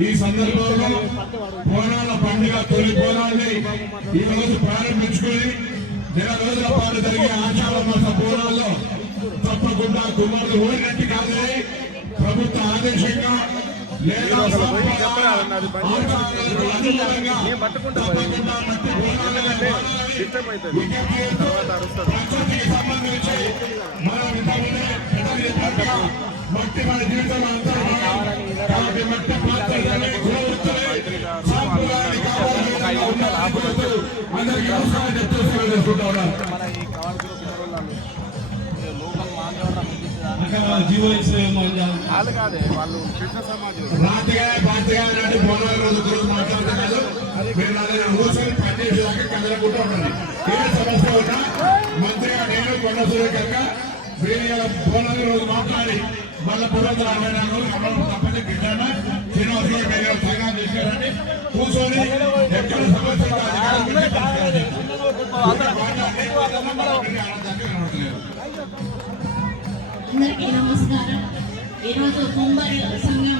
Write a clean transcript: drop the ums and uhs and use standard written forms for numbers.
ఈ సందర్భంలో బోనాల పండుగ తొలి బోనాల్ని ఈ రోజు ప్రారంభించుకుని నెల రోజుల పాటు జరిగే ఆషాఢ మాస బోనాల్లో తప్పకుండా కుమారులు ఓడినట్టు కాదని ప్రభుత్వ ఆదేశంగా లేదా సంబంధించి మట్టి మన జీవితం అంతా మట్టి అందరికీ అవసరాలు చెప్తూ ఉన్నారు. మంత్రిగా నేను కొండ సూర్యకర్గ బోనాల రోజు మాట్లాడి మళ్ళీ 364 రోజులు అమలు తప్పని గిడ్డాన శ్రీనివాసరావు గారు సంఘం తీసుకెళ్ళండి కూర్చొని ఎక్కడ సమస్యలు అందరికీ నమస్కారం. ఈరోజు కుంభర్ సంఘం